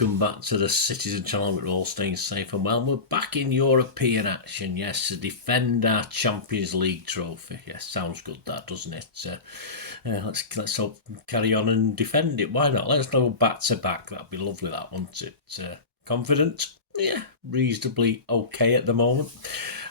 welcome back to the Citizen channel. We're all staying safe and well. We're back in European action, yes, to defend our Champions League trophy. Yes, sounds good, that, doesn't it? Let's hope, carry on and defend it. Why not? Let's go back to back. That'd be lovely, that, wouldn't it? Confident? Yeah, reasonably okay at the moment.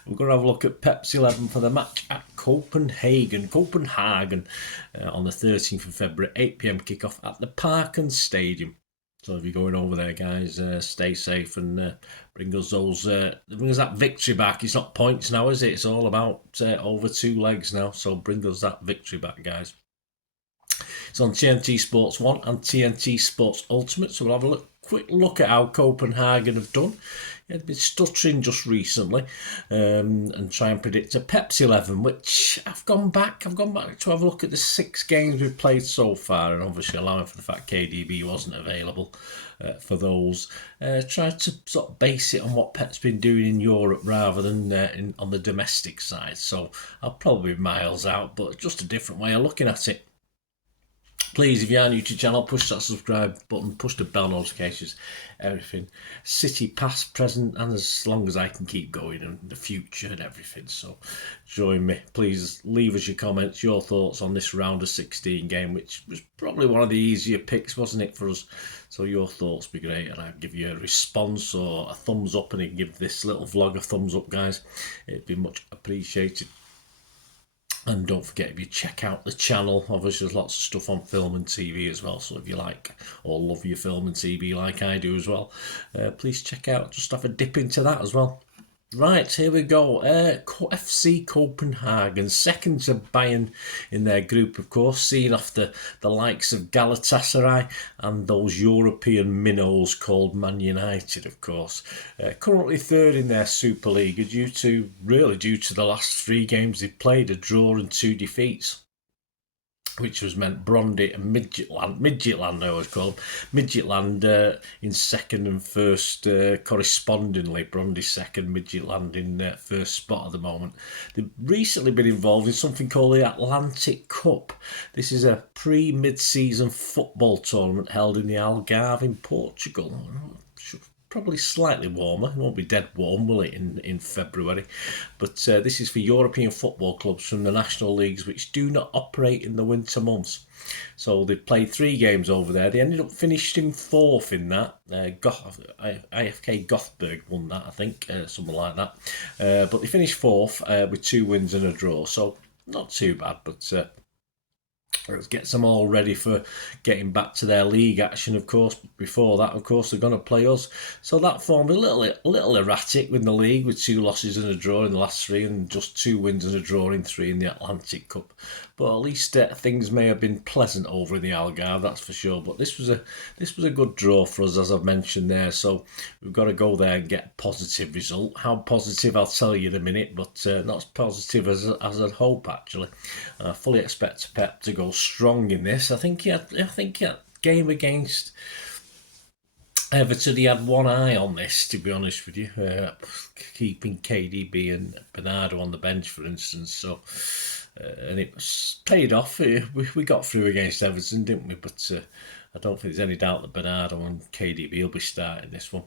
We're going to have a look at Pep's 11 for the match at Copenhagen on the 13th of February, 8 p.m. kickoff at the Parken Stadium. So if you're going over there, guys, stay safe and bring us that victory back. It's not points now, is it? It's all about over 2 legs now. So bring us that victory back, guys. It's on TNT Sports 1 and TNT Sports Ultimate. So we'll have a quick look at how Copenhagen have done. They've been stuttering just recently and try and predict a Pep's 11, which I've gone back to have a look at the 6 games we've played so far, and obviously allowing for the fact KDB wasn't available for those. Tried to sort of base it on what Pep's been doing in Europe rather than on the domestic side. So I'll probably be miles out, but just a different way of looking at it. Please, if you are new to the channel, push that subscribe button, push the bell notifications, everything. City past, present, and as long as I can keep going in the future and everything. So join me. Please leave us your comments, your thoughts on this round of 16 game, which was probably one of the easier picks, wasn't it, for us? So your thoughts be great, and I'll give you a response or a thumbs up, and you can give this little vlog a thumbs up, guys. It'd be much appreciated. And don't forget, if you check out the channel, obviously there's lots of stuff on film and TV as well. So if you like or love your film and TV like I do as well, please check out, just have a dip into that as well. Right, here we go. FC Copenhagen, second to Bayern in their group, of course, seeing off the likes of Galatasaray and those European minnows called Man United, of course. Currently third in their Super League due to the last 3 games they've played, a draw and 2 defeats, which was meant Brondby and Midgetland I always call them. Midgetland in second and first correspondingly. Brondby second, Midgetland in first spot at the moment. They've recently been involved in something called the Atlantic Cup. This is a pre-mid-season football tournament held in the Algarve in Portugal. Probably slightly warmer. It won't be dead warm, will it, in February? But this is for European football clubs from the national leagues which do not operate in the winter months. So they've played 3 games over there. They ended up finishing 4th in that. IFK Göteborg won that, I think, something like that. But they finished 4th with 2 wins and a draw. So not too bad, but let's get them all ready for getting back to their league action, of course. Before that, of course, they're going to play us. So that formed a little erratic with the league, with 2 losses and a draw in the last 3 and just 2 wins and a draw in 3 in the Atlantic Cup. But at least things may have been pleasant over in the Algarve, that's for sure. But this was a good draw for us, as I've mentioned there. So we've got to go there and get a positive result. How positive, I'll tell you in a minute, but not as positive as I'd hope, actually. And I fully expect Pep to go strong in this. I think that game against Everton, he had one eye on this, to be honest with you, keeping KDB and Bernardo on the bench, for instance. So, and it was paid off. We got through against Everton, didn't we? But I don't think there's any doubt that Bernardo and KDB will be starting this one.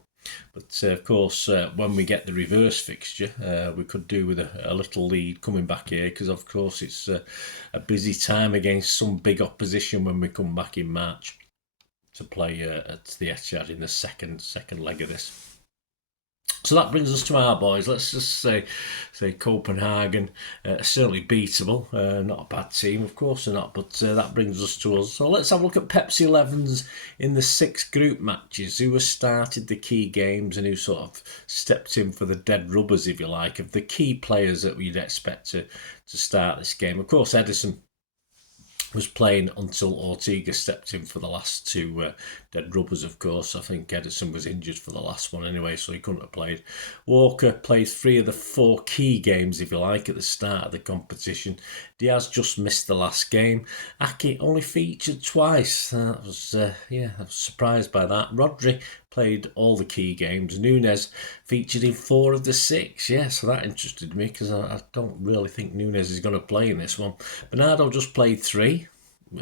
But of course, when we get the reverse fixture, we could do with a little lead coming back here, because of course it's a busy time against some big opposition when we come back in March to play at the Etihad in the second leg of this. So that brings us to our boys. Let's just say Copenhagen, certainly beatable. Not a bad team, of course they're not, but that brings us to us. So let's have a look at Pep's 11s in the 6 group matches. Who has started the key games and who sort of stepped in for the dead rubbers, if you like, of the key players that we'd expect to start this game. Of course, Ederson was playing until Ortega stepped in for the last 2 dead rubbers, of course. I think Ederson was injured for the last one anyway, so he couldn't have played. Walker played 3 of the 4 key games, if you like, at the start of the competition. Diaz just missed the last game. Aki only featured twice. I was surprised by that. Rodri played all the key games. Nunes featured in 4 of the 6. Yeah, so that interested me, because I don't really think Nunes is going to play in this one. Bernardo just played 3.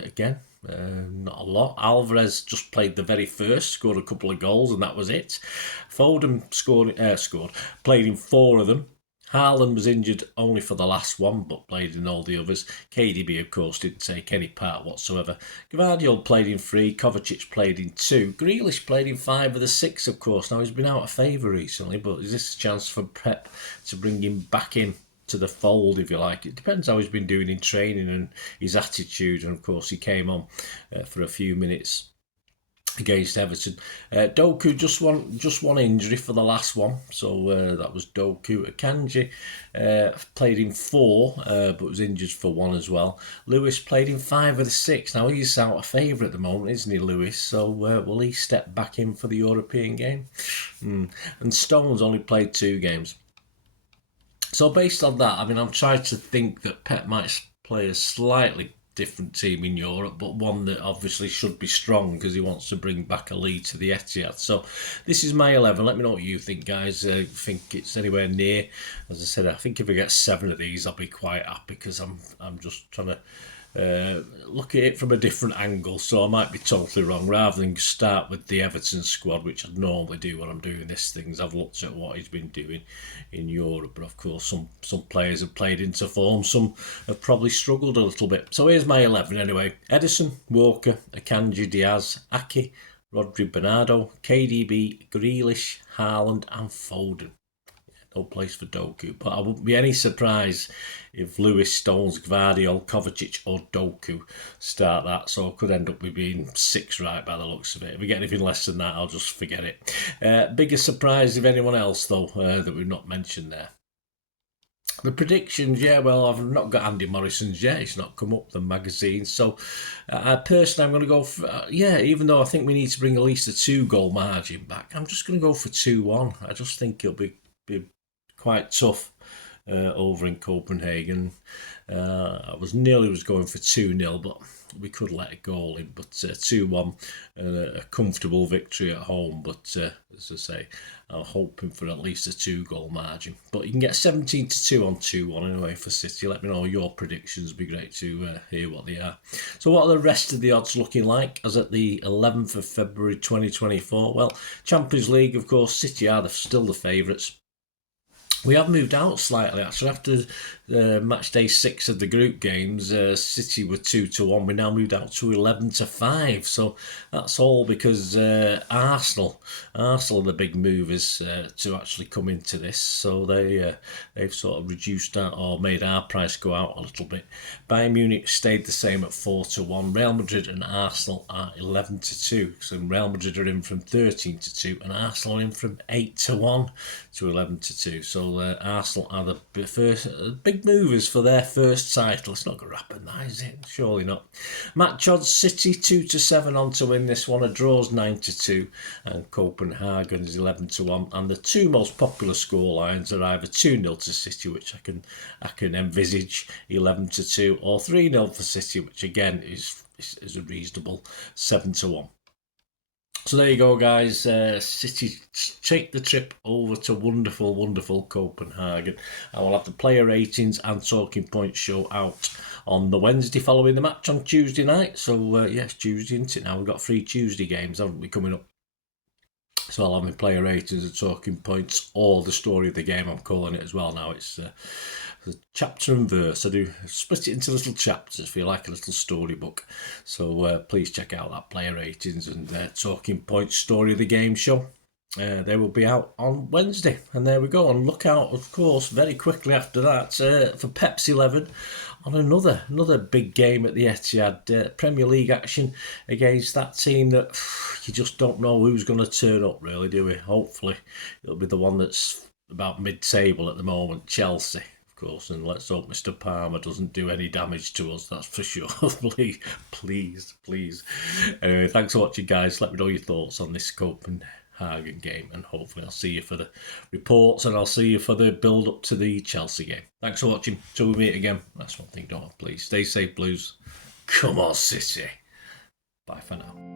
Again, Not a lot. Alvarez just played the very first, scored a couple of goals, and that was it. Foden played in 4 of them. Haaland was injured only for the last one, but played in all the others. KDB, of course, didn't take any part whatsoever. Gvardiol played in 3. Kovacic played in 2. Grealish played in 5 of the 6, of course. Now, he's been out of favour recently, but is this a chance for Pep to bring him back in to the fold, if you like? It depends how he's been doing in training and his attitude. And, of course, he came on for a few minutes against Everton. Doku just one injury for the last one, so that was Doku. Akanji played in 4, but was injured for 1 as well. Lewis played in 5 of the 6. Now he's out of favour at the moment, isn't he, Lewis? So will he step back in for the European game? And Stones only played 2 games. So based on that, I mean, I'm trying to think that Pep might play a slightly different team in Europe, but one that obviously should be strong because he wants to bring back a lead to the Etihad. So this is my 11. Let me know what you think, guys. Think it's anywhere near. As I said, I think if I get 7 of these, I'll be quite happy because I'm just trying to look at it from a different angle, so I might be totally wrong. Rather than start with the Everton squad, which I normally do when I'm doing these things, I've looked at what he's been doing in Europe, but of course some players have played into form, some have probably struggled a little bit. So here's my 11 anyway. Edison, Walker, Akanji, Diaz, Aki, Rodri, Bernardo, KDB, Grealish, Haaland and Foden. No place for Doku, but I wouldn't be any surprise if Lewis, Stones, Gvardiol, Kovacic or Doku start that, so I could end up with being 6 right by the looks of it. If we get anything less than that, I'll just forget it. Biggest surprise of anyone else, though, that we've not mentioned there. The predictions, yeah, well, I've not got Andy Morrison's yet. It's not come up the magazine. So, personally, I'm going to go for, even though I think we need to bring at least a 2-goal margin back, I'm just going to go for 2-1. I just think it'll be quite tough over in Copenhagen. I was going for 2-0, but we could let a goal in. But 2-1, a comfortable victory at home. But as I say, I'm hoping for at least a 2-goal margin. But you can get 17-2 on 2-1 anyway for City. Let me know your predictions. It'd be great to hear what they are. So what are the rest of the odds looking like as at the 11th of February 2024? Well, Champions League, of course, City are still the favourites. We have moved out slightly, actually. After match day 6 of the group games, City were 2-1. We now moved out to 11-5. So that's all because Arsenal are the big movers to actually come into this. So they've sort of reduced that or made our price go out a little bit. Bayern Munich stayed the same at 4-1. Real Madrid and Arsenal are 11-2. So Real Madrid are in from 13-2 and Arsenal are in from 8-1 to 11-2. So Arsenal are the first big movers for their first title. It's not going to happen, that is it? Surely not. Match odds: City 2-7 on to win this one. A draw's 9-2, and Copenhagen is 11-1. And the 2 most popular score lines are either 2-0 to City, which I can envisage 11-2, or 3-0 for City, which again is a reasonable 7-1. So there you go, guys. City take the trip over to wonderful, wonderful Copenhagen. I will have the player ratings and talking points show out on the Wednesday following the match on Tuesday night. So, yes, Tuesday, isn't it now? We've got 3 Tuesday games, haven't we, coming up? So I'll have my player ratings and talking points, or the story of the game, I'm calling it as well now. It's chapter and verse. I do split it into little chapters if you like a little storybook. So please check out that player ratings and talking points story of the game show. They will be out on Wednesday. And there we go. And look out, of course, very quickly after that for Pep's 11 on another big game at the Etihad. Premier League action against that team that you just don't know who's going to turn up, really, do we? Hopefully it'll be the one that's about mid-table at the moment, Chelsea. Course, and let's hope Mr. Palmer doesn't do any damage to us, that's for sure. please. Anyway, thanks for watching, guys. Let me know your thoughts on this Copenhagen game, and hopefully I'll see you for the reports and I'll see you for the build up to the Chelsea game. Thanks for watching. Till we meet again. That's one thing, don't I? Please stay safe, Blues. Come on, City. Bye for now.